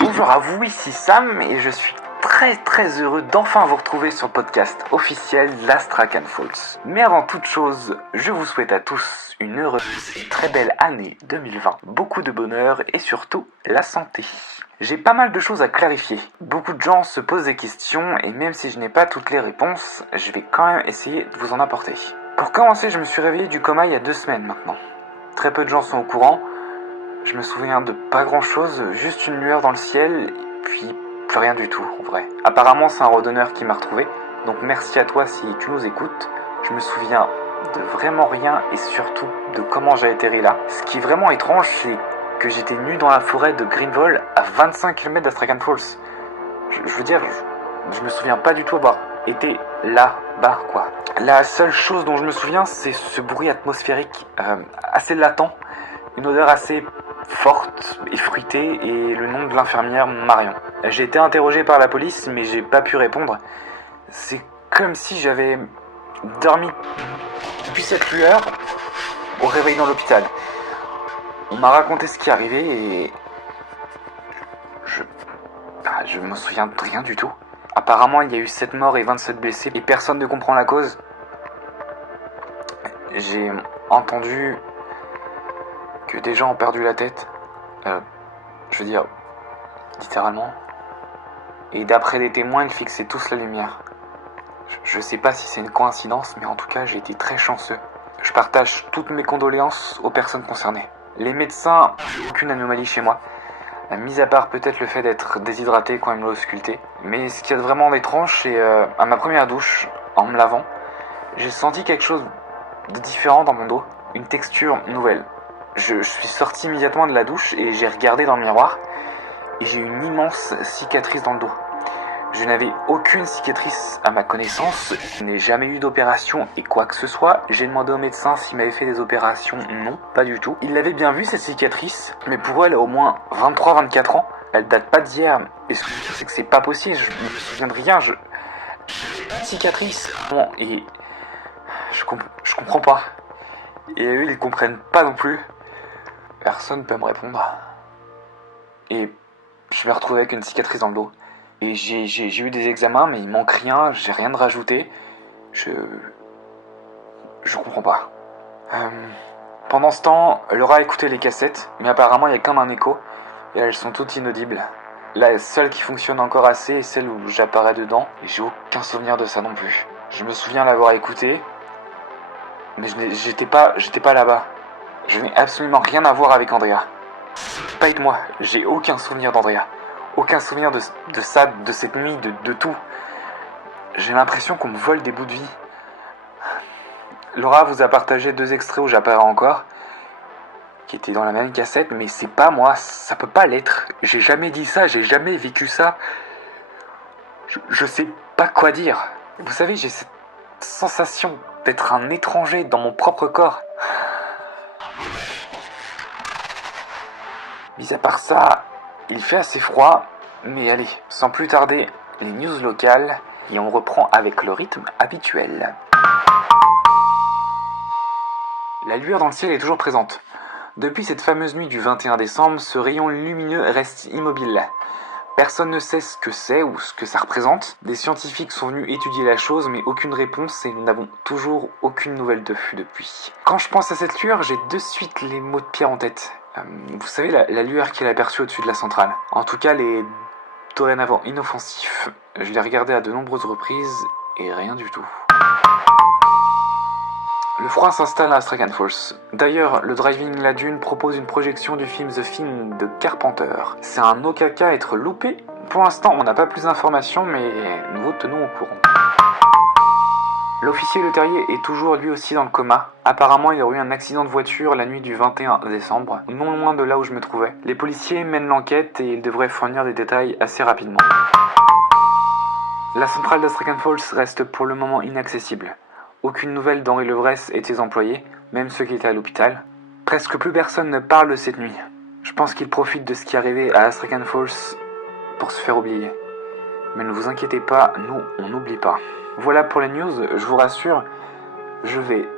Bonjour à vous, ici Sam et je suis très heureux d'enfin vous retrouver sur le podcast officiel d'Astrakhan Falls. Mais avant toute chose, je vous souhaite à tous une heureuse et très belle année 2020, beaucoup de bonheur et surtout la santé. J'ai pas mal de choses à clarifier. Beaucoup de gens se posent des questions et même si je n'ai pas toutes les réponses, je vais quand même essayer de vous en apporter. Pour commencer, je me suis réveillé du coma il y a 2 semaines maintenant. Très peu de gens sont au courant. Je me souviens de pas grand chose, juste une lueur dans le ciel, puis plus rien du tout en vrai. Apparemment c'est un randonneur qui m'a retrouvé, donc merci à toi si tu nous écoutes. Je me souviens de vraiment rien et surtout de comment j'ai atterri là. Ce qui est vraiment étrange, c'est que j'étais nu dans la forêt de Greenville à 25 km d'Astrakhan Falls. Je veux dire, je me souviens pas du tout avoir été là-bas quoi. La seule chose dont je me souviens, c'est ce bruit atmosphérique assez latent, une odeur assez forte et fruitée et le nom de l'infirmière Marion. J'ai été interrogé par la police mais j'ai pas pu répondre. C'est comme si j'avais dormi depuis cette lueur au réveil dans l'hôpital. On m'a raconté ce qui arrivait et je me souviens de rien du tout. Apparemment il y a eu 7 morts et 27 blessés et personne ne comprend la cause. J'ai entendu que des gens ont perdu la tête. Je veux dire, littéralement. Et d'après les témoins, ils fixaient tous la lumière. Je sais pas si c'est une coïncidence, mais en tout cas, j'ai été très chanceux. Je partage toutes mes condoléances aux personnes concernées. Les médecins, aucune anomalie chez moi. Mis à part peut-être le fait d'être déshydraté quand ils me l'ont ausculté. Mais ce qu'il y a de vraiment étrange, c'est à ma première douche, en me lavant, j'ai senti quelque chose de différent dans mon dos. Une texture nouvelle. Je suis sorti immédiatement de la douche et j'ai regardé dans le miroir et j'ai une immense cicatrice dans le dos. Je n'avais aucune cicatrice à ma connaissance, je n'ai jamais eu d'opération et quoi que ce soit. J'ai demandé au médecin s'il m'avait fait des opérations, non, pas du tout. Il l'avait bien vu cette cicatrice, mais pour elle, elle a au moins 23-24 ans. Elle date pas d'hier, et ce que je veux dire c'est que c'est pas possible, je me souviens de rien, cicatrice. Bon, et je comprends pas. Et eux, ils comprennent pas non plus. Personne peut me répondre. Et je me retrouve avec une cicatrice dans le dos. Et j'ai eu des examens, mais il manque rien, j'ai rien de rajouté. Je comprends pas. Pendant ce temps, Laura a écouté les cassettes, mais apparemment il y a comme un écho, et elles sont toutes inaudibles. La seule qui fonctionne encore assez est celle où j'apparais dedans, et j'ai aucun souvenir de ça non plus. Je me souviens l'avoir écouté, mais j'étais pas là-bas. Je n'ai absolument rien à voir avec Andrea. Pas avec moi, j'ai aucun souvenir d'Andrea. Aucun souvenir de ça, de cette nuit, de tout. J'ai l'impression qu'on me vole des bouts de vie. Laura vous a partagé 2 extraits où j'apparais encore, qui étaient dans la même cassette, mais c'est pas moi, ça peut pas l'être. J'ai jamais dit ça, j'ai jamais vécu ça. Je sais pas quoi dire. Vous savez, j'ai cette sensation d'être un étranger dans mon propre corps. Mis à part ça, il fait assez froid, mais allez, sans plus tarder, les news locales, et on reprend avec le rythme habituel. La lueur dans le ciel est toujours présente. Depuis cette fameuse nuit du 21 décembre, ce rayon lumineux reste immobile. Personne ne sait ce que c'est ou ce que ça représente. Des scientifiques sont venus étudier la chose, mais aucune réponse et nous n'avons toujours aucune nouvelle depuis. Quand je pense à cette lueur, j'ai de suite les mots de Pierre en tête. Vous savez, la lueur qu'il a aperçue au-dessus de la centrale. En tout cas, les dorénavant inoffensifs. Je l'ai regardé à de nombreuses reprises et rien du tout. Le froid s'installe à Astrakhan Falls. D'ailleurs, le Drive-In La Dune propose une projection du film The Thing de Carpenter. C'est un okaka à être loupé. Pour l'instant, on n'a pas plus d'informations, mais nous vous tenons au courant. L'officier Le Terrier est toujours lui aussi dans le coma. Apparemment, il aurait eu un accident de voiture la nuit du 21 décembre, non loin de là où je me trouvais. Les policiers mènent l'enquête et ils devraient fournir des détails assez rapidement. La centrale d'Astrakhan Falls reste pour le moment inaccessible. Aucune nouvelle d'Henri Levresse et de ses employés, même ceux qui étaient à l'hôpital. Presque plus personne ne parle de cette nuit. Je pense qu'ils profitent de ce qui est arrivé à Astrakhan Falls pour se faire oublier. Mais ne vous inquiétez pas, nous, on n'oublie pas. Voilà pour les news, je vous rassure, je vais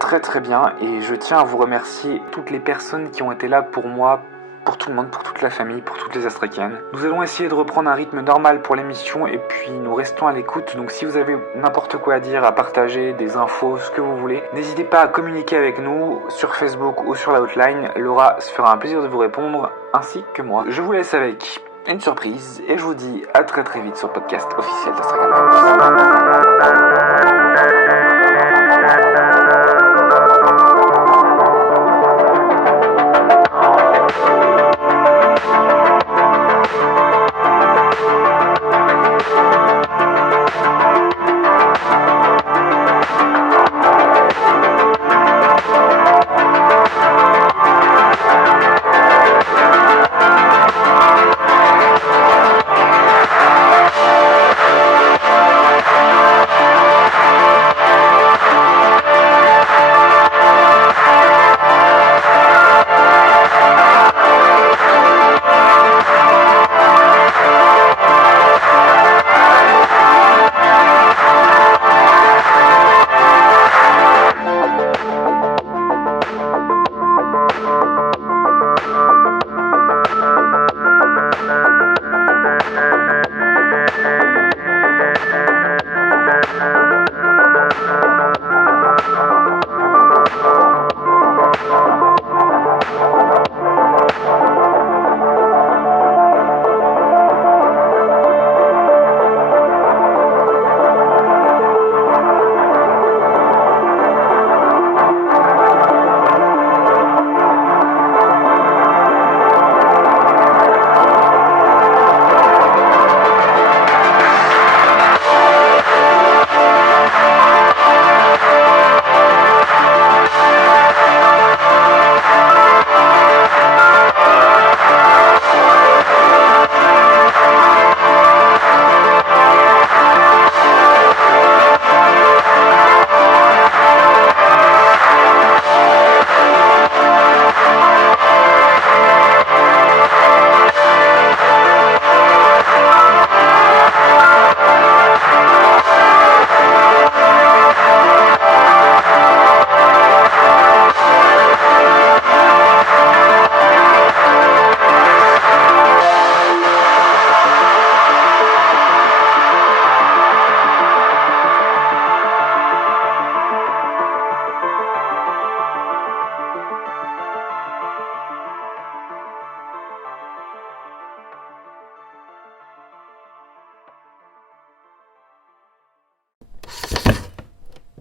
très bien et je tiens à vous remercier toutes les personnes qui ont été là pour moi pour tout le monde, pour toute la famille, pour toutes les Astrakiennes. Nous allons essayer de reprendre un rythme normal pour l'émission et puis nous restons à l'écoute. Donc si vous avez n'importe quoi à dire, à partager, des infos, ce que vous voulez, n'hésitez pas à communiquer avec nous sur Facebook ou sur la hotline. Laura se fera un plaisir de vous répondre, ainsi que moi. Je vous laisse avec une surprise et je vous dis à très très vite sur le podcast officiel d'Astrakan Folks.